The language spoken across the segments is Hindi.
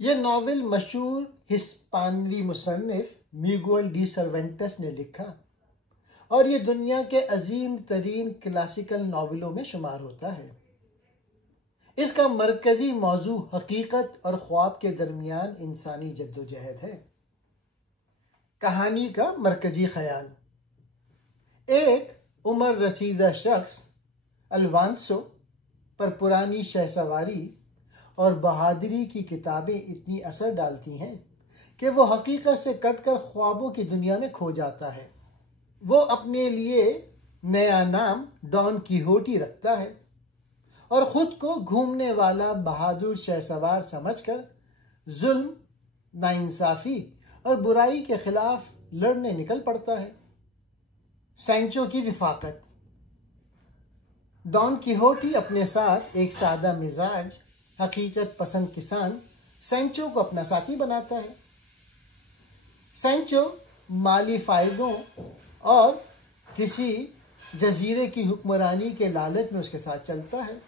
ये नावल मशहूर हिस्पानवी मुसन्निफ मिगुएल डी सर्वेंटेस ने लिखा और ये दुनिया के अजीम तरीन क्लासिकल नावलों में शुमार होता है। इसका मरकजी मौजू हकीकत और ख्वाब के दरमियान इंसानी जद्दोजहद है। कहानी का मरकजी ख्याल, एक उम्र रसीदा शख्स अल्वांसो पर पुरानी शहसवारी और बहादुरी की किताबें इतनी असर डालती हैं कि वो हकीकत से कटकर ख्वाबों की दुनिया में खो जाता है। वो अपने लिए नया नाम डॉन किहोटी रखता है और खुद को घूमने वाला बहादुर शहसवार समझकर जुल्म, नाइंसाफी और बुराई के खिलाफ लड़ने निकल पड़ता है। सैंचो की रिफाकत। डॉन किहोटी अपने साथ एक सादा मिजाज हकीकत पसंद किसान सैंचो को अपना साथी बनाता है। सैंचो माली फायदों और किसी जजीरे की हुक्मरानी के लालच में उसके साथ चलता है,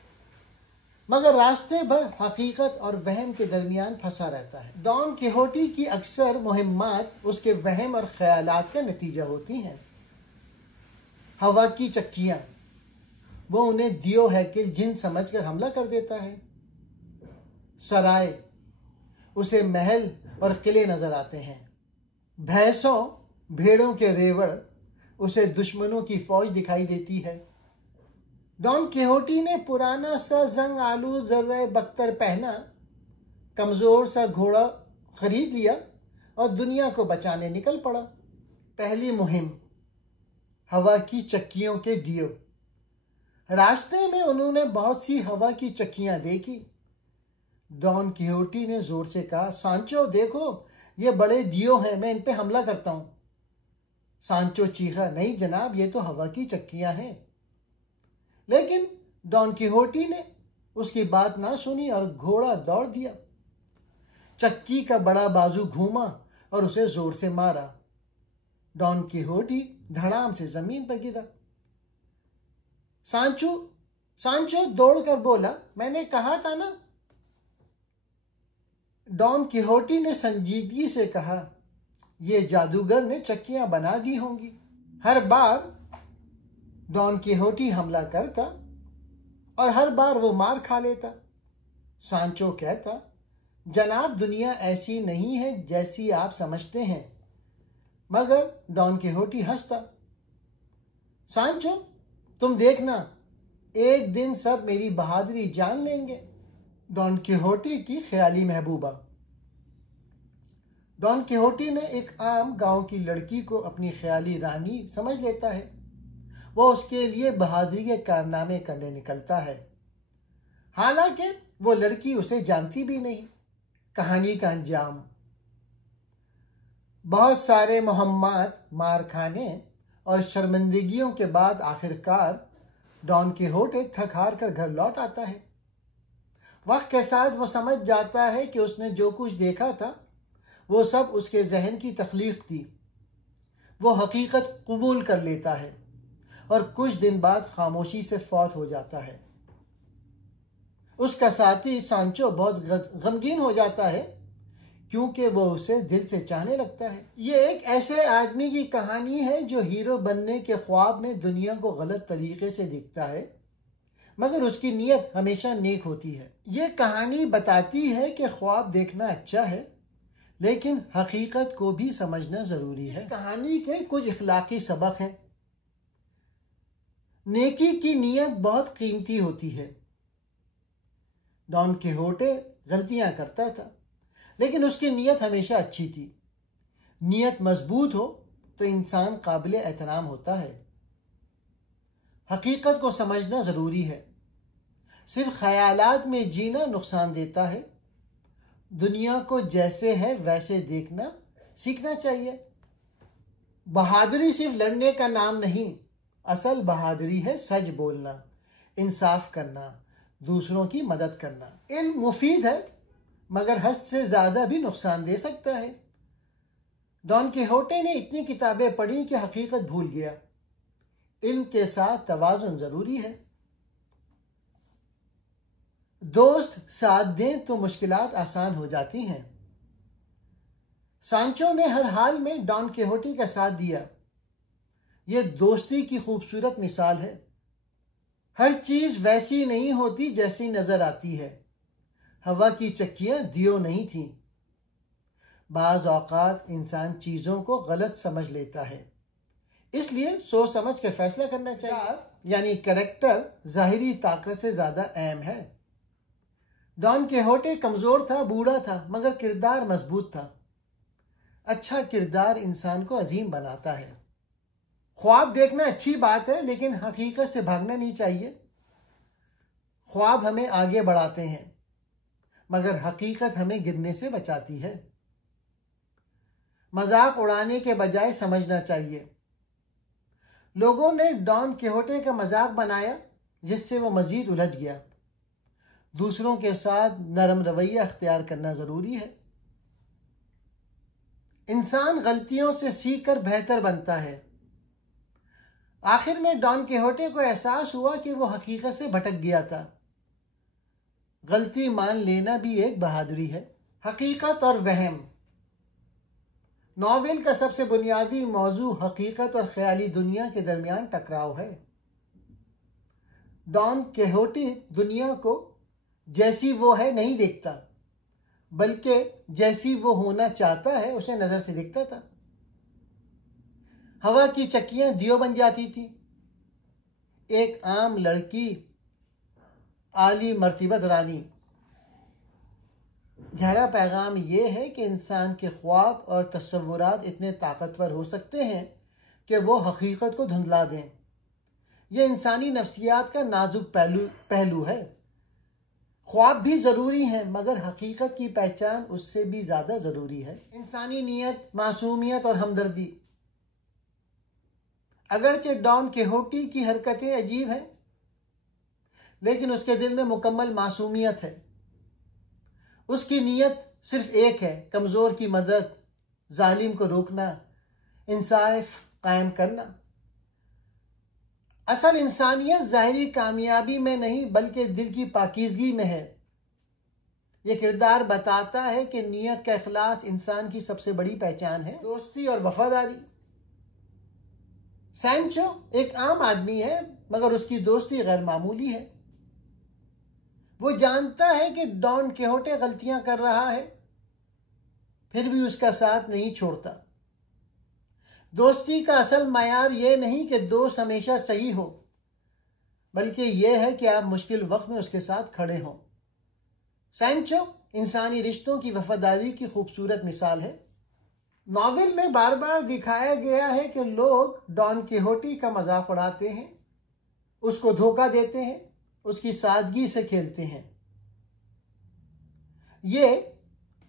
मगर रास्ते भर हकीकत और वहम के दरमियान फंसा रहता है। डॉन किहोटी की अक्सर मुहिम्मात उसके वहम और ख्यालात का नतीजा होती हैं। हवा की चक्कियां, वो उन्हें दियो हैकिल जिन समझकर हमला कर देता है। सराय, उसे महल और किले नजर आते हैं। भैंसों भेड़ों के रेवड़, उसे दुश्मनों की फौज दिखाई देती है। डॉन किहोटी ने पुराना सा जंग आलू जर्रे बख्तर पहना, कमजोर सा घोड़ा खरीद लिया और दुनिया को बचाने निकल पड़ा। पहली मुहिम, हवा की चक्कियों के दियो। रास्ते में उन्होंने बहुत सी हवा की चक्कियां देखी। डॉन किहोटी ने जोर से कहा, सांचो देखो, ये बड़े दियो हैं, मैं इन पे हमला करता हूं। सांचो चीखा, नहीं जनाब, ये तो हवा की चक्कियां हैं। लेकिन डॉन किहोटी ने उसकी बात ना सुनी और घोड़ा दौड़ दिया। चक्की का बड़ा बाजू घूमा और उसे जोर से मारा। डॉन किहोटी धड़ाम से जमीन पर गिरा। सांचो दौड़कर बोला, मैंने कहा था ना। डॉन किहोटी ने संजीदगी से कहा, यह जादूगर ने चक्कियां बना दी होंगी। हर बार डॉन किहोटी हमला करता और हर बार वो मार खा लेता। सांचो कहता, जनाब दुनिया ऐसी नहीं है जैसी आप समझते हैं। मगर डॉन किहोटी हंसता। सांचो, तुम देखना, एक दिन सब मेरी बहादुरी जान लेंगे। डॉन किहोटी की ख्याली महबूबा। डॉन किहोटी ने एक आम गांव की लड़की को अपनी ख्याली रानी समझ लेता है। वो उसके लिए बहादुरी के कारनामे करने निकलता है, हालांकि वो लड़की उसे जानती भी नहीं। कहानी का अंजाम। बहुत सारे मुहम्मात, मार खाने और शर्मिंदगियों के बाद आखिरकार डॉन किहोटी थक हार कर घर लौट आता है। वक्त के साथ वो समझ जाता है कि उसने जो कुछ देखा था वो सब उसके जहन की तख्लीक थी। वो हकीकत कबूल कर लेता है और कुछ दिन बाद खामोशी से फौत हो जाता है। उसका साथी सांचो बहुत गमगीन हो जाता है क्योंकि वो उसे दिल से चाहने लगता है। ये एक ऐसे आदमी की कहानी है जो हीरो बनने के ख्वाब में दुनिया को गलत तरीके से दिखता है, मगर उसकी नीयत हमेशा नेक होती है। ये कहानी बताती है कि ख्वाब देखना अच्छा है, लेकिन हकीकत को भी समझना जरूरी है। इस कहानी के कुछ इखलाकी सबक हैं। नेकी की नीयत बहुत कीमती होती है। डॉन किहोटे गलतियां करता था, लेकिन उसकी नीयत हमेशा अच्छी थी। नीयत मजबूत हो तो इंसान काबिल एहतराम होता है। हकीकत को समझना जरूरी है। सिर्फ ख्यालात में जीना नुकसान देता है। दुनिया को जैसे है वैसे देखना सीखना चाहिए। बहादुरी सिर्फ लड़ने का नाम नहीं, असल बहादुरी है सच बोलना, इंसाफ करना, दूसरों की मदद करना। इल्म मुफीद है, मगर हद से ज्यादा भी नुकसान दे सकता है। डॉन किहोटे ने इतनी किताबें पढ़ी कि हकीकत भूल गया। इल्म के साथ तवाज़ुन जरूरी है। दोस्त साथ दें तो मुश्किलात आसान हो जाती हैं। सांचो ने हर हाल में डॉन किहोटी का साथ दिया। यह दोस्ती की खूबसूरत मिसाल है। हर चीज वैसी नहीं होती जैसी नजर आती है। हवा की चक्कियां दियो नहीं थी। बाज औकात इंसान चीजों को गलत समझ लेता है, इसलिए सोच समझ के फैसला करना चाहिए। यानी कैरेक्टर जाहिरी ताकत से ज्यादा अहम है। डॉन किहोटे कमजोर था, बूढ़ा था, मगर किरदार मजबूत था। अच्छा किरदार इंसान को अजीम बनाता है। ख्वाब देखना अच्छी बात है, लेकिन हकीकत से भागना नहीं चाहिए। ख्वाब हमें आगे बढ़ाते हैं, मगर हकीकत हमें गिरने से बचाती है। मजाक उड़ाने के बजाय समझना चाहिए। लोगों ने डॉन किहोटे का मजाक बनाया, जिससे वो मजीद उलझ गया। दूसरों के साथ नरम रवैया अख्तियार करना जरूरी है। इंसान गलतियों से सीखकर बेहतर बनता है। आखिर में डॉन किहोटे को एहसास हुआ कि वो हकीकत से भटक गया था। गलती मान लेना भी एक बहादुरी है। हकीकत और वहम। नॉवेल का सबसे बुनियादी मौजू हकीकत और ख्याली दुनिया के दरमियान टकराव है। डॉन किहोटे दुनिया को जैसी वो है नहीं देखता, बल्कि जैसी वो होना चाहता है उसे नजर से दिखता था। हवा की चक्कियां दियो बन जाती थी। एक आम लड़की आली मर्तबत रानी। गहरा पैगाम यह है कि इंसान के ख्वाब और तस्वुरात इतने ताकतवर हो सकते हैं कि वो हकीकत को धुंधला दें। यह इंसानी नफ्सियात का नाजुक पहलू है। ख्वाब भी जरूरी है, मगर हकीकत की पहचान उससे भी ज्यादा जरूरी है। इंसानी नीयत, मासूमियत और हमदर्दी। अगरचे डॉन किहोटे की हरकतें अजीब हैं, लेकिन उसके दिल में मुकम्मल मासूमियत है। उसकी नीयत सिर्फ एक है, कमजोर की मदद, जालिम को रोकना, इंसाफ कायम करना। असल इंसानियत जाहिरी कामयाबी में नहीं, बल्कि दिल की पाकीज़गी में है। यह किरदार बताता है कि नीयत का इखलास इंसान की सबसे बड़ी पहचान है। दोस्ती और वफादारी। सैंचो एक आम आदमी है, मगर उसकी दोस्ती गैर मामूली है। वो जानता है कि डॉन किहोटे गलतियां कर रहा है, फिर भी उसका साथ नहीं छोड़ता। दोस्ती का असल मयार यह नहीं कि दोस्त हमेशा सही हो, बल्कि यह है कि आप मुश्किल वक्त में उसके साथ खड़े हों। सैंचो इंसानी रिश्तों की वफादारी की खूबसूरत मिसाल है। नॉवेल में बार बार दिखाया गया है कि लोग डॉन किहोटे का मजाक उड़ाते हैं, उसको धोखा देते हैं, उसकी सादगी से खेलते हैं। ये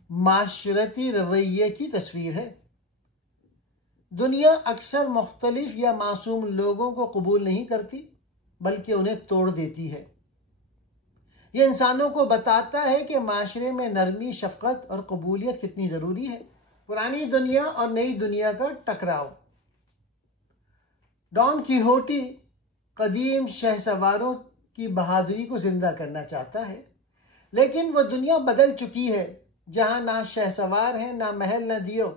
माशरती रवैये की तस्वीर है। दुनिया अक्सर मुख्तलिफ या मासूम लोगों को कबूल नहीं करती, बल्कि उन्हें तोड़ देती है। यह इंसानों को बताता है कि माशरे में नरमी, शफकत और कबूलियत कितनी जरूरी है। पुरानी दुनिया और नई दुनिया का टकराव। डॉन किहोटे कदीम शहसवारों की बहादुरी को जिंदा करना चाहता है, लेकिन वह दुनिया बदल चुकी है, जहां ना शहसवार है, ना महल, ना दियो।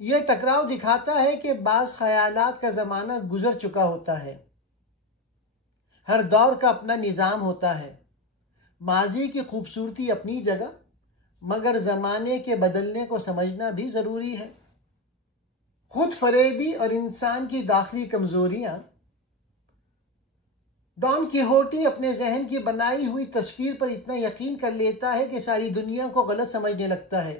यह टकराव दिखाता है कि बाज ख्यालात का जमाना गुजर चुका होता है। हर दौर का अपना निजाम होता है। माजी की खूबसूरती अपनी जगह, मगर जमाने के बदलने को समझना भी जरूरी है। खुद फरेबी और इंसान की दाखिली कमजोरियां। डॉन किहोटे अपने जहन की बनाई हुई तस्वीर पर इतना यकीन कर लेता है कि सारी दुनिया को गलत समझने लगता है।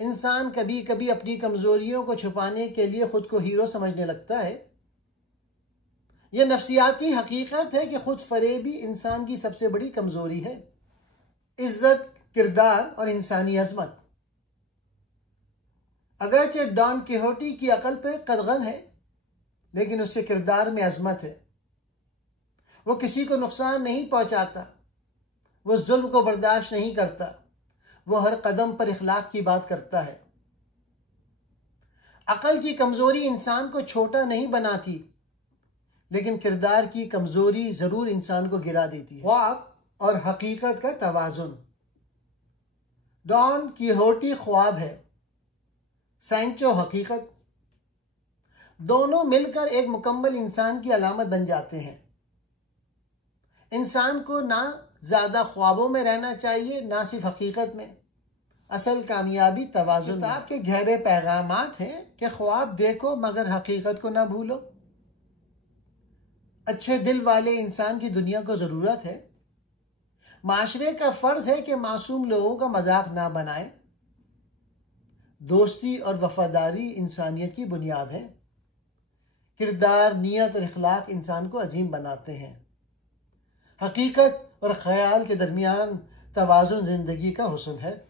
इंसान कभी कभी अपनी कमजोरियों को छुपाने के लिए खुद को हीरो समझने लगता है। यह नफ्सियाती हकीकत है कि खुद फरेबी इंसान की सबसे बड़ी कमजोरी है। इज्जत, किरदार और इंसानी अजमत। अगरचे डॉन किहोटे की अकल पे कदगन है, लेकिन उसके किरदार में अजमत है। वो किसी को नुकसान नहीं पहुंचाता, वो जुल्म को बर्दाश्त नहीं करता, वो हर कदम पर इखलाक की बात करता है। अकल की कमजोरी इंसान को छोटा नहीं बनाती, लेकिन किरदार की कमजोरी जरूर इंसान को गिरा देती है। ख्वाब और हकीकत का तवाजुन। डॉन कीहोटी ख्वाब है, सैंचो हकीकत। दोनों मिलकर एक मुकम्मल इंसान की अलामत बन जाते हैं। इंसान को ना ज्यादा ख्वाबों में रहना चाहिए, ना सिर्फ हकीकत में। असल कामयाबी तवाजुन। किताब के गहरे पैगामात हैं कि ख्वाब देखो मगर हकीकत को ना भूलो। अच्छे दिल वाले इंसान की दुनिया को जरूरत है। माशरे का फर्ज है कि मासूम लोगों का मजाक ना बनाए। दोस्ती और वफादारी इंसानियत की बुनियाद है। किरदार, नियत और इखलाक इंसान को अजीम बनाते हैं। हकीकत और ख्याल के दरमियान तवाजुन जिंदगी का हुस्न है।